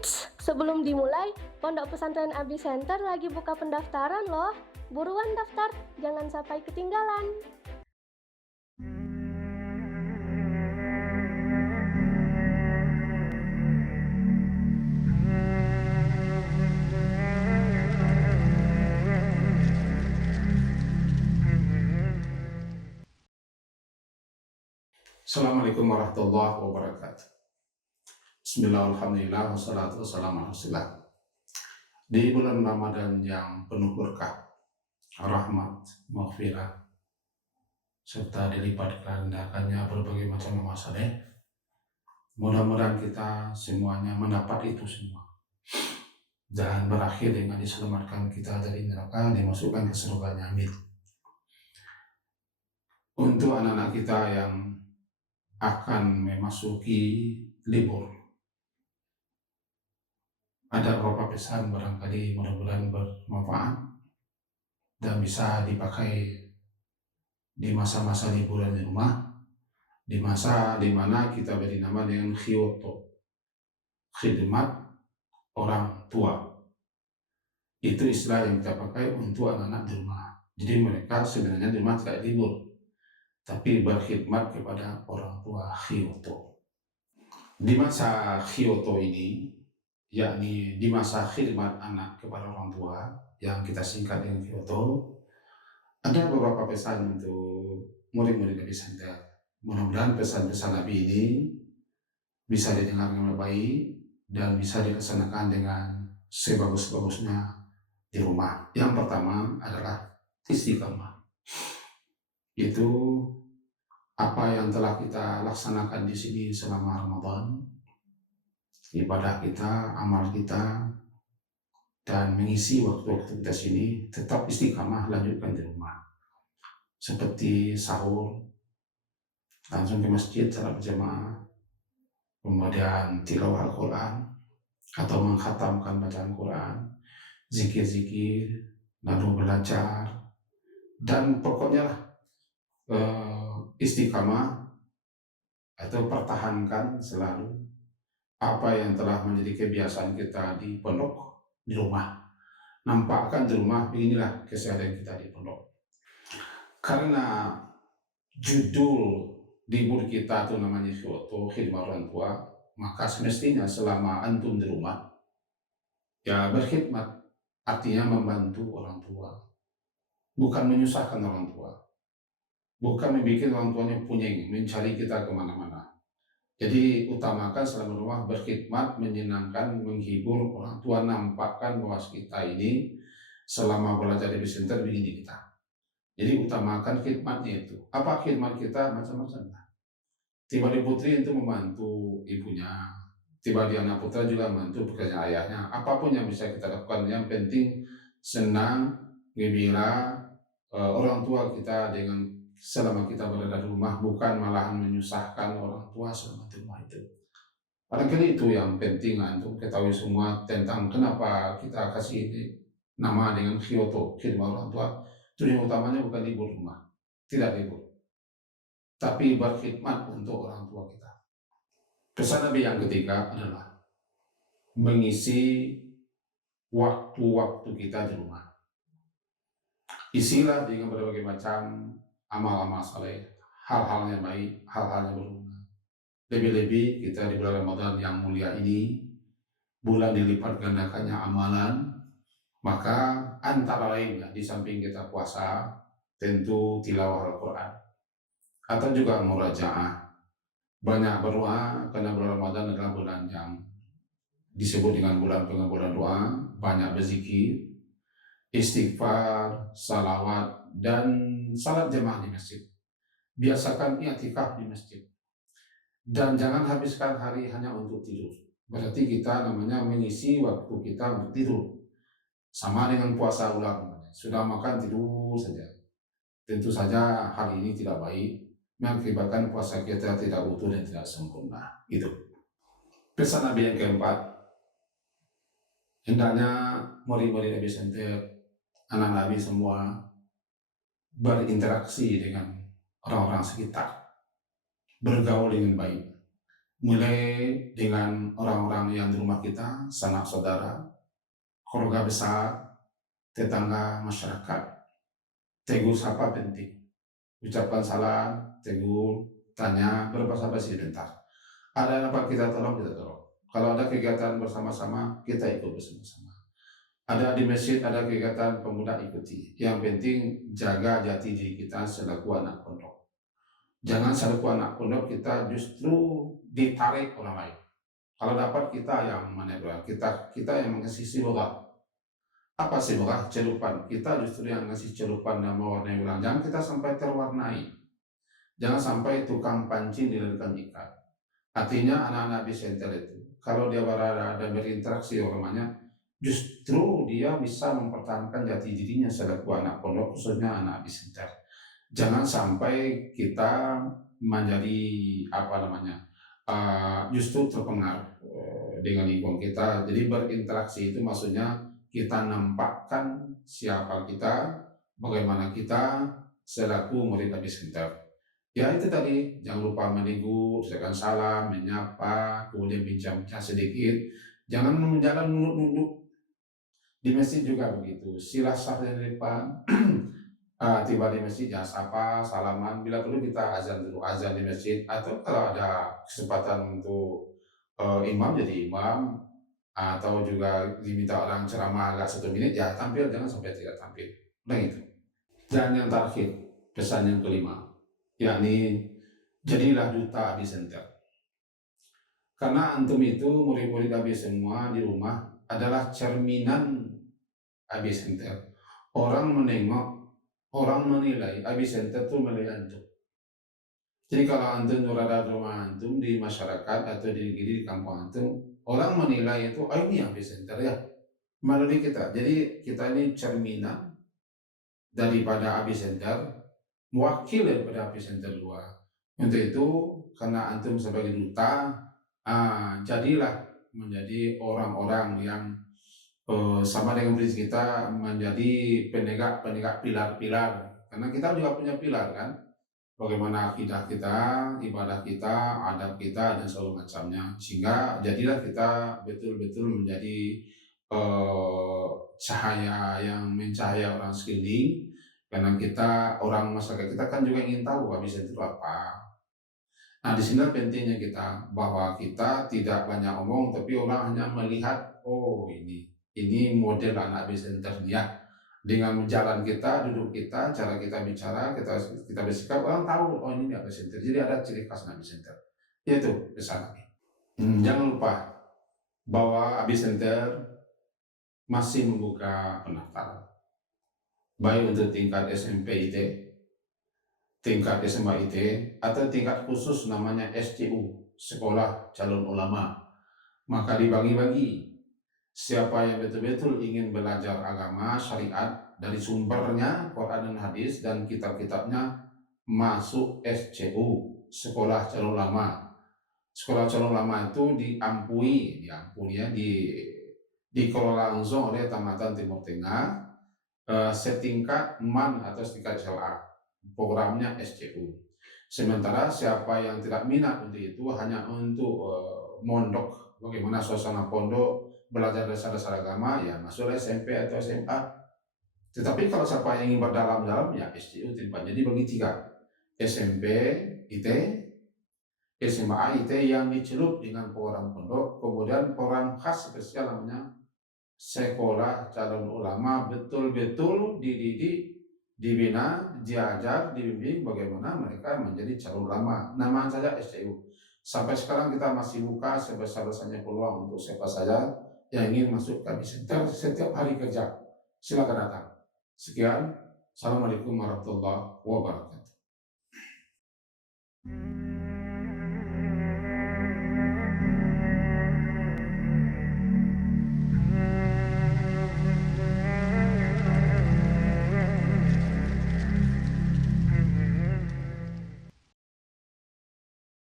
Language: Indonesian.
Eits, sebelum dimulai, Pondok Pesantren Abi Center lagi buka pendaftaran loh. Buruan daftar, jangan sampai ketinggalan. Assalamualaikum warahmatullahi wabarakatuh. Bismillahirrahmanirrahim. Wassalatu wassalamu ala Rasulillah. Di bulan Ramadan yang penuh berkah, rahmat, maghfirah, serta dilipat gandakannya berbagai macam amal saleh, mudah-mudahan kita semuanya mendapat itu semua dan berakhir dengan diselamatkan kita dari neraka, dimasukkan ke surganya. Amin. Untuk anak-anak kita yang akan memasuki libur, ada beberapa pesan barangkali mudah-mudahan bermanfaat dan bisa dipakai di masa-masa liburan di rumah, di masa dimana kita beri nama dengan khiyoto, khidmat orang tua. Itu istilah yang kita pakai untuk anak-anak di rumah. Jadi mereka sebenarnya di rumah tidak libur, tapi berkhidmat kepada orang tua, khiyoto. Di masa khiyoto ini, yakni di masa khidmat anak kepada orang tua, yang kita singkat dengan khiyoto, ada beberapa pesan untuk murid-murid Nabi Center. Mudah-mudahan pesan-pesan Nabi ini bisa didengar dengan baik dan bisa dilaksanakan dengan sebagus-bagusnya di rumah. Yang pertama adalah istiqamah. Itu apa yang telah kita laksanakan di sini selama Ramadan, ibadah kita, amal kita, dan mengisi waktu-waktu kita sini, tetap istiqamah lanjutkan di rumah. Seperti sahur, langsung ke masjid salat berjamaah, kemudian tilawah Al-Quran atau mengkhatamkan bacaan Quran, zikir-zikir, lalu belajar, dan pokoknya istiqamah atau pertahankan selalu apa yang telah menjadi kebiasaan kita di pondok, di rumah. Nampakkan di rumah, beginilah keseharian kita di pondok. Karena judul libur kita itu namanya khidmat orang tua, maka semestinya selama antum di rumah, ya berkhidmat, artinya membantu orang tua, bukan menyusahkan orang tua, bukan membuat orang tuanya punying, mencari kita kemana-mana. Jadi utamakan selama rumah berkhidmat, menyenangkan, menghibur orang tua, nampakkan bahwa kita ini selama belajar di center begini kita. Jadi utamakan khidmatnya itu. Apa khidmat kita? Macam-macam. Tiba di putri itu membantu ibunya, tiba di anak putra juga membantu pekerjaan ayahnya. Apapun yang bisa kita lakukan, yang penting senang, gembira orang tua kita dengan selama kita berada di rumah, bukan malahan menyusahkan orang tua selama di rumah itu. Barangkali itu yang penting untuk ketahui semua tentang kenapa kita kasih ini nama dengan khiyoto, khidmat orang tua. Tujuan utamanya bukan libur rumah, tidak libur, tapi berkhidmat untuk orang tua kita. Pesan Nabi yang ketiga adalah mengisi waktu-waktu kita di rumah. Isilah dengan berbagai macam amal-amal saleh, hal-hal yang baik, hal-hal yang berguna. Lebih-lebih kita di bulan Ramadan yang mulia ini, bulan dilipat gandakannya amalan, maka antara lain di samping kita puasa, tentu tilawah Al-Quran, atau juga murajaah. Banyak berdoa, karena bulan Ramadan adalah bulan yang disebut dengan bulan pengabulan doa, banyak berzikir, istighfar, salawat, dan salat jamaah di masjid. Biasakan i'tikaf di masjid. Dan jangan habiskan hari hanya untuk tidur. Berarti kita namanya mengisi waktu kita untuk tidur. Sama dengan puasa ulang, sudah makan tidur saja. Tentu saja hari ini tidak baik, mengakibatkan puasa kita tidak utuh dan tidak sempurna. Itu pesan Nabi yang keempat. Hendaknya murid-murid Nabi Center, anak Nabi semua berinteraksi dengan orang-orang sekitar, bergaul dengan baik, mulai dengan orang-orang yang di rumah kita, sanak saudara, keluarga besar, tetangga, masyarakat. Tegur sapa penting. Ucapkan salam, tegur, tanya, berbahasa-basi sebentar. Ada yang dapat kita tolong, kita tolong. Kalau ada kegiatan bersama-sama, kita ikut bersama-sama. Ada di masjid, ada kegiatan pemuda, ikuti. Yang penting jaga jati diri kita selaku anak pondok. Jangan selaku anak pondok kita justru ditarik orang lain. Kalau dapat kita yang menebar, kita yang mengasih sibukah. Apa sibukah? Celupan. Kita justru yang ngasih celupan dan mewarnai ulang. Jangan kita sampai terwarnai. Jangan sampai tukang pancing dilarikan ikan. Artinya anak-anak bisenter itu, kalau dia berada dan berinteraksi orangnya, justru dia bisa mempertahankan jati dirinya selaku anak pondok, khususnya anak bisenter. Jangan sampai kita menjadi justru terpengaruh dengan lingkungan kita. Jadi berinteraksi itu maksudnya kita nampakkan siapa kita, bagaimana kita selaku murid bisenter. Ya itu tadi, jangan lupa menegur, ucapkan salam, menyapa, kemudian bincang-bincang sedikit. Jangan menjalan nunduk-nunduk. Di masjid juga begitu, silah sah dari depan. Tiba di masjid jangan sapa, salaman. Bila perlu kita azan dulu, azan di masjid. Atau kalau ada kesempatan untuk imam jadi imam, atau juga diminta orang ceramah agak 1 menit, ya tampil, jangan sampai tidak tampil. Nah itu. Dan yang terakhir, pesan yang kelima, yakni jadilah duta bisenter. Karena antum itu murid-murid AB semua di rumah adalah cerminan AB Center. Orang menengok, orang menilai AB Center itu melihat antum. Jadi kalau antum berada di rumah antum, di masyarakat atau di negeri, di kampung antum, orang menilai itu, ini AB Center ya, melalui kita. Jadi kita ini cerminan daripada AB Center, mewakil daripada AB Center luar. Untuk itu, karena antum sebagai duta, jadilah menjadi orang-orang yang sama dengan prinsip kita menjadi penegak pilar-pilar. Karena kita juga punya pilar kan, bagaimana akidah kita, ibadah kita, adab kita, dan segala macamnya. Sehingga jadilah kita betul-betul menjadi cahaya yang mencahaya orang sekeliling. Karena kita, orang masyarakat kita kan juga ingin tahu habis itu apa. Nah, di sini pentingnya kita, bahwa kita tidak banyak omong, tapi orang hanya melihat, oh ini model anak bisenter ya. Dengan jalan kita, duduk kita, cara kita bicara, kita bersikap, orang tahu, oh ini anak bisenter. Jadi ada ciri khas anak bisenter. Itu pesan kami. Jangan lupa bahwa Abisenter masih membuka pendaftaran, baik untuk tingkat SMP IT, tingkat SMA IT, atau tingkat khusus namanya SCU, Sekolah Calon Ulama. Maka dibagi-bagi, siapa yang betul-betul ingin belajar agama syariat dari sumbernya, Quran dan hadis dan kitab-kitabnya, masuk SCU, Sekolah Calon Ulama. Sekolah Calon Ulama itu diampuni ya, dikelola langsung oleh Tamatan Timur Tengah, setingkat MAN atau setingkat SLA. Programnya SCU. Sementara siapa yang tidak minat untuk itu, hanya untuk mondok, bagaimana suasana pondok, belajar dasar-dasar agama, ya masuk SMP atau SMA. Tetapi kalau siapa yang ingin berdalam-dalam, ya SCU tempat. Jadi bagi 3, SMP IT, SMA IT yang dicelup dengan program pondok, kemudian program khas spesial namanya Sekolah Calon Ulama, betul-betul dididik, dibina, diajar, dibimbing bagaimana mereka menjadi calon ulama. Nama saja SCU. Sampai sekarang kita masih buka sebesar-besarnya peluang untuk siapa saja yang ingin masuk ke Abisenter setiap hari kerja. Silakan datang. Sekian. Assalamualaikum warahmatullahi wabarakatuh.